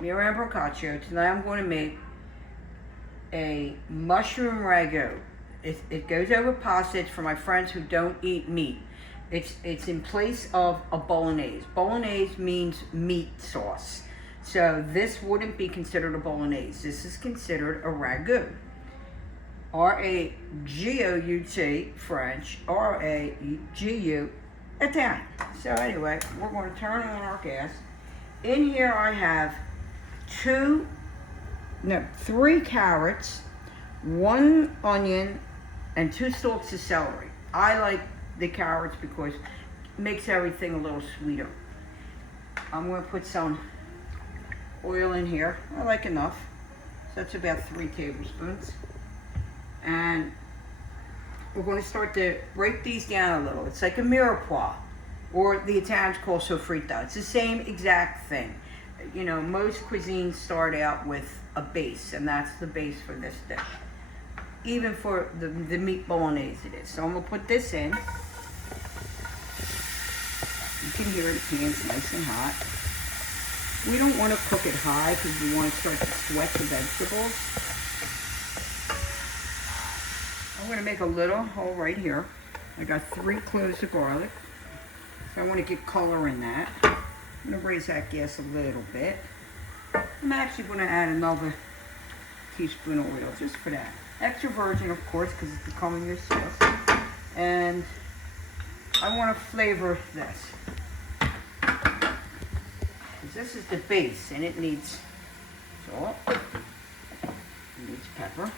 Miran Procaccio. Tonight I'm going to make a mushroom ragu. It goes over pasta. It's for my friends who don't eat meat. It's in place of a bolognese. Bolognese means meat sauce. So this wouldn't be considered a bolognese. This is considered a ragu. R-A-G-O-U-T, French, R-A-G-U, Italian. So anyway, we're going to turn on our gas. In here I have 3 carrots, 1 onion, and 2 stalks of celery. I like the carrots because it makes everything a little sweeter. I'm going to put some oil in here. I like enough. So that's about 3 tablespoons. And we're going to start to break these down a little. It's like a mirepoix, or the Italians call sofrito. It's the same exact thing. You know, most cuisines start out with a base, and that's the base for this dish. Even for the meat bolognese it is. So I'm going to put this in. You can hear the pan's nice and hot. We don't want to cook it high because we want to start to sweat the vegetables. I'm going to make a little hole right here. I got 3 cloves of garlic. So I want to get color in that. I'm going to raise that gas a little bit. I'm actually going to add another teaspoon of oil just for that. Extra virgin, of course, because it's becoming your sauce. And I want to flavor this. This is the base, and it needs salt. It needs pepper.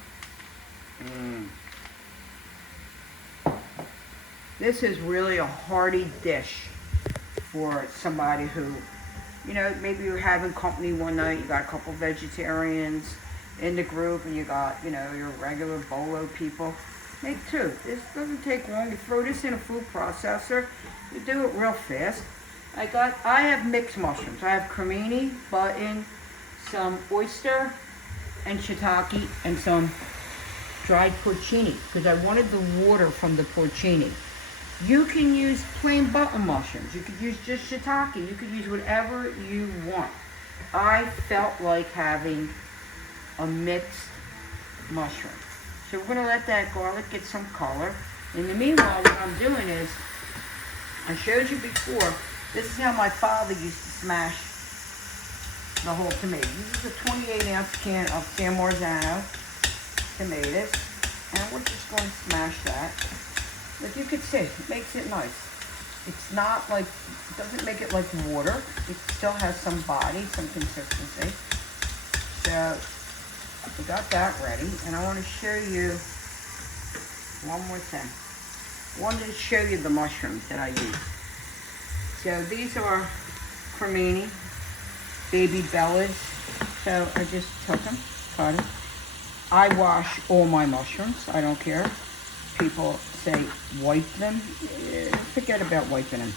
This is really a hearty dish for somebody who, you know, maybe you're having company one night, you got a couple vegetarians in the group, and you got, you know, your regular bolo people. Make 2. This doesn't take long. You throw this in a food processor. You do it real fast. I have mixed mushrooms. I have cremini, button, some oyster, and shiitake, and some dried porcini, because I wanted the water from the porcini. You can use plain button mushrooms. You could use just shiitake. You could use whatever you want. I felt like having a mixed mushroom. So we're going to let that garlic get some color. In the meanwhile, what I'm doing is, I showed you before, this is how my father used to smash the whole tomato. This is a 28-ounce can of San Marzano tomatoes, and we're just going to smash that. But you can see, it makes it nice. It's not like, it doesn't make it like water. It still has some body, some consistency. So, we got that ready, and I want to show you one more thing. I wanted to show you the mushrooms that I use. So these are cremini, baby bellas. So I just took them, cut them. I wash all my mushrooms. I don't care. People say wipe them. Forget about wiping them.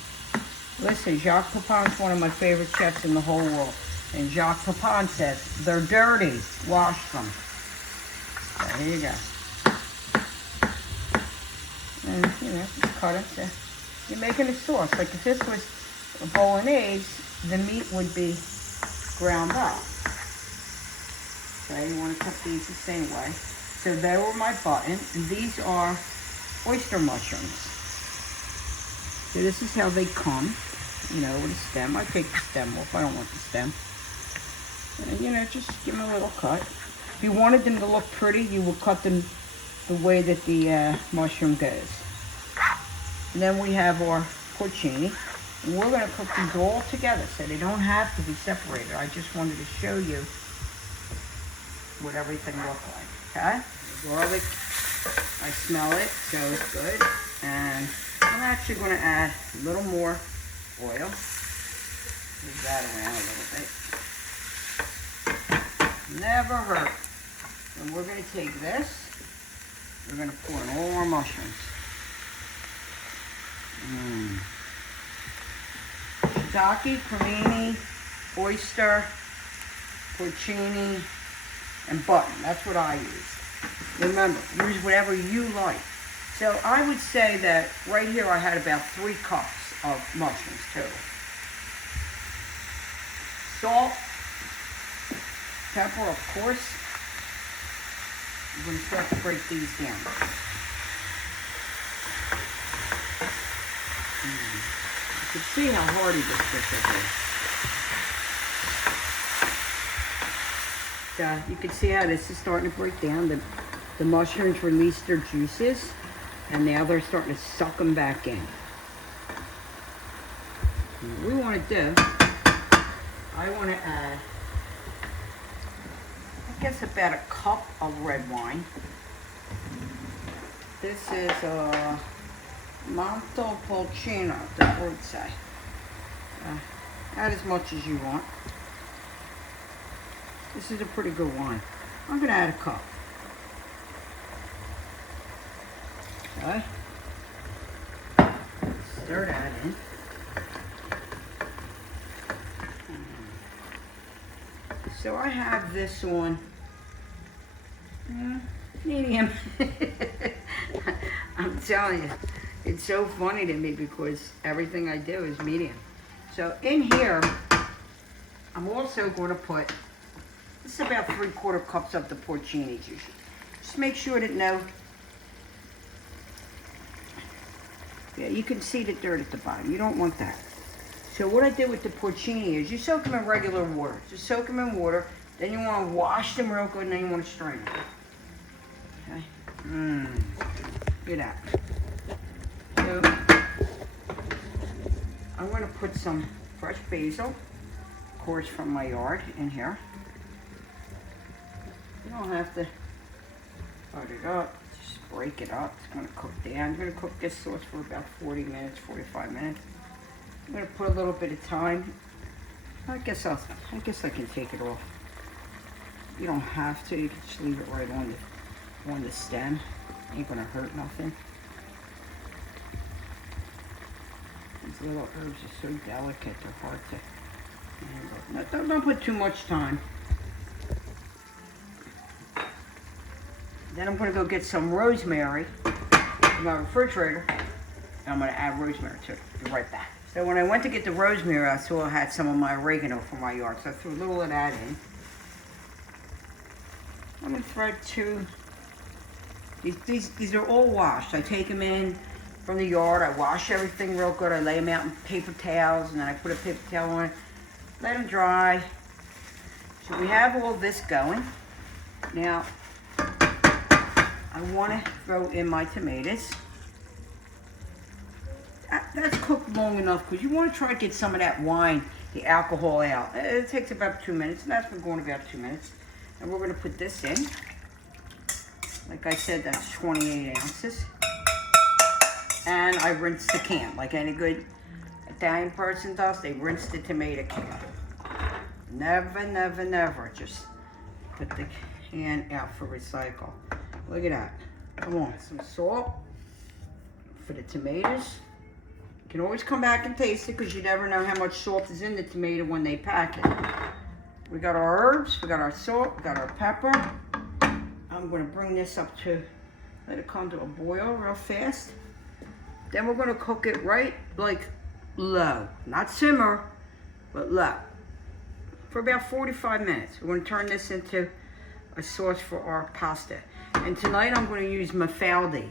Listen, Jacques Pepin's one of my favorite chefs in the whole world. And Jacques Pepin says, they're dirty, wash them. So here you go. And, you know, just cut it. So you're making a sauce. Like if this was a bolognese, the meat would be ground up. Okay, you want to cut these the same way. So they were my button, and these are oyster mushrooms. So this is how they come, you know, with a stem. I take the stem off. I don't want the stem. And, you know, just give them a little cut. If you wanted them to look pretty, you would cut them the way that the mushroom goes. And then we have our porcini. And we're going to cook these all together, so they don't have to be separated. I just wanted to show you what everything looks like, okay? The garlic, I smell it, so it's good. And I'm actually going to add a little more oil. Move that around a little bit. Never hurt. And we're going to take this. We're going to pour in all our mushrooms. Shiitake, cremini, oyster, porcini, and button. That's what I use. Remember, use whatever you like. So I would say that right here I had about 3 cups of mushrooms total. Salt, pepper, of course. I'm going to start to break these down. You can see how hardy this dish is. So you can see how this is starting to break down. The mushrooms released their juices, and now they're starting to suck them back in. And what we want to do, I want to add, I guess, about a cup of red wine. This is Mafaldi, the word say. Add as much as you want. This is a pretty good wine. I'm going to add a cup. Okay. Stir that in. So I have this on medium. I'm telling you, it's so funny to me because everything I do is medium. So in here, I'm also going to put, this is about 3/4 cups of the porcini juice. Just make sure that yeah, you can see the dirt at the bottom. You don't want that. So what I did with the porcini is you soak them in regular water. Just soak them in water. Then you want to wash them real good, and then you want to strain them. Okay. Look at that. So I'm going to put some fresh basil, of course, from my yard in here. You don't have to cut it up. Just break it up. It's going to cook down. I'm going to cook this sauce for about 40 minutes, 45 minutes. I'm going to put a little bit of thyme. I guess I can take it off. You don't have to. You can just leave it right on the stem. Ain't going to hurt nothing. These little herbs are so delicate. They're hard to handle. Don't put too much time. Then I'm going to go get some rosemary in my refrigerator. And I'm going to add rosemary to it. Be right back. So when I went to get the rosemary, I saw I had some of my oregano from my yard. So I threw a little of that in. I'm going to throw 2. These are all washed. I take them in from the yard. I wash everything real good. I lay them out in paper towels, and then I put a paper towel on it. Let them dry. So we have all this going. Now, I want to throw in my tomatoes. That's cooked long enough because you want to try to get some of that wine, the alcohol out. It takes about 2 minutes, and that's been going about 2 minutes. And we're going to put this in. Like I said, that's 28 ounces. And I rinse the can like any good Italian person does. They rinse the tomato can. Never, never, never just put the can out for recycle. Look at that. Come on, some salt for the tomatoes. You can always come back and taste it because you never know how much salt is in the tomato when they pack it. We got our herbs, we got our salt, we got our pepper. I'm going to bring this up to, let it come to a boil real fast. Then we're going to cook it right like low, not simmer, but low, for about 45 minutes. We're going to turn this into a sauce for our pasta. And tonight I'm going to use Mafaldi.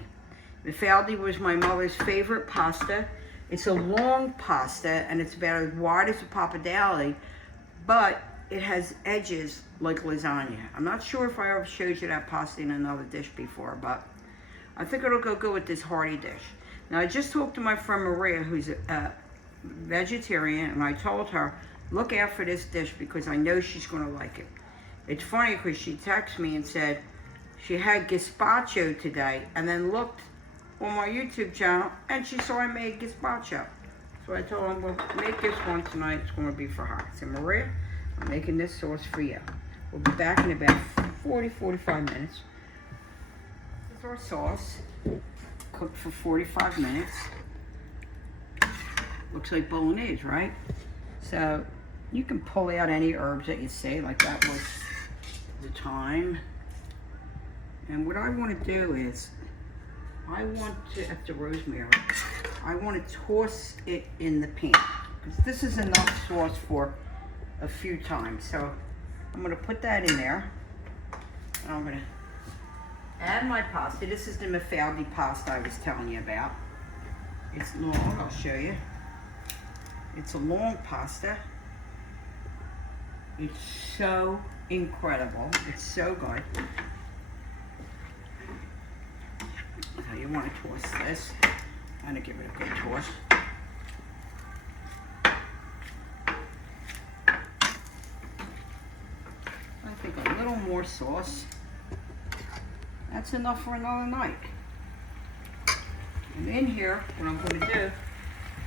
Mafaldi was my mother's favorite pasta. It's a long pasta, and it's about as wide as a pappardelle, but it has edges like lasagna. I'm not sure if I ever showed you that pasta in another dish before, but I think it'll go good with this hearty dish. Now, I just talked to my friend Maria, who's a vegetarian, and I told her, look out for this dish because I know she's going to like it. It's funny because she texted me and said she had gazpacho today, and then looked on my YouTube channel, and she saw I made gazpacho. So I told her, I'm going to make this one tonight. It's going to be for her. I said, Maria, I'm making this sauce for you. We'll be back in about 40-45 minutes. This is our sauce. Cooked for 45 minutes. Looks like bolognese, right? So you can pull out any herbs that you see, like that was the thyme. And what I want to do is, I want to, at the rosemary, I want to toss it in the pan. Because this is enough sauce for a few times. So I'm gonna put that in there. And I'm gonna add my pasta. This is the Mafaldi pasta I was telling you about. It's long, I'll show you. It's a long pasta. It's so incredible. It's so good. So you want to toss this. I'm gonna give it a good toss. I think a little more sauce. That's enough for another night. And in here, what I'm going to do,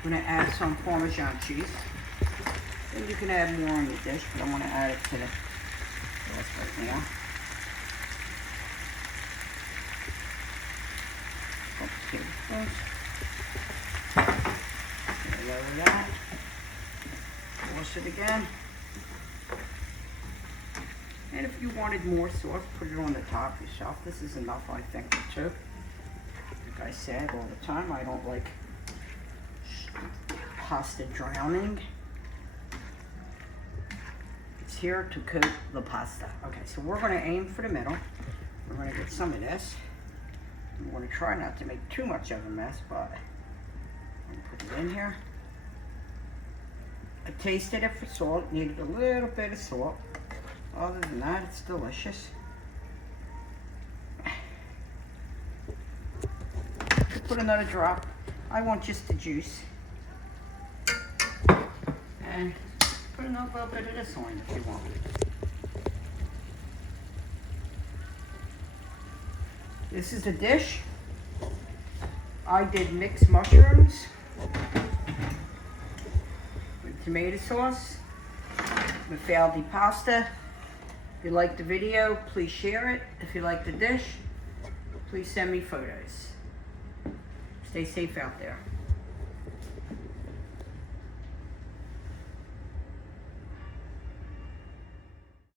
I'm going to add some Parmesan cheese. And you can add more on your dish, but I want to add it to the sauce right now. Couple tablespoons. Lower that. Toss it again. And if you wanted more sauce, put it on the top yourself. This is enough, I think, too. Like I said all the time, I don't like pasta drowning. It's here to coat the pasta. Okay, so we're going to aim for the middle. We're going to get some of this. I'm going to try not to make too much of a mess, but I'm going to put it in here. I tasted it for salt, needed a little bit of salt. Other than that, it's delicious. Put another drop. I want just the juice. And put another little bit of this on if you want. This is the dish. I did mixed mushrooms with tomato sauce, Mafaldi pasta. If you liked the video, please share it. If you like the dish, please send me photos. Stay safe out there.